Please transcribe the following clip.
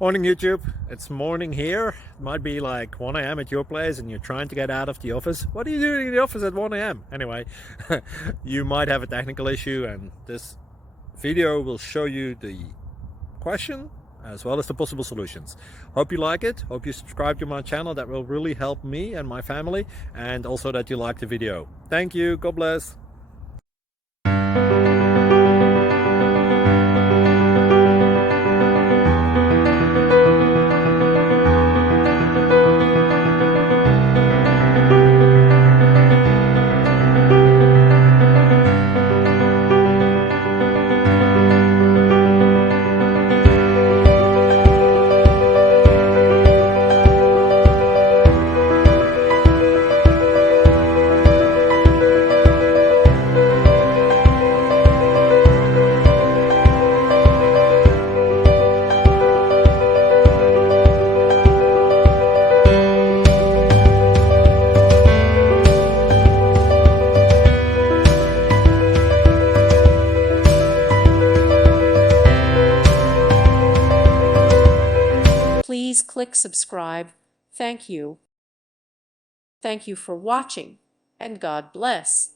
Morning YouTube, it's morning here. It might be like 1 a.m. at your place and you're trying to get out of the office. What are you doing in the office at 1 a.m.? Anyway, you might have a technical issue and this video will show you the question as well as the possible solutions. Hope you like it, hope you subscribe to my channel. That will really help me and my family, and also that you like the video. Thank you, God bless. Please click subscribe. Thank you. Thank you for watching, and God bless.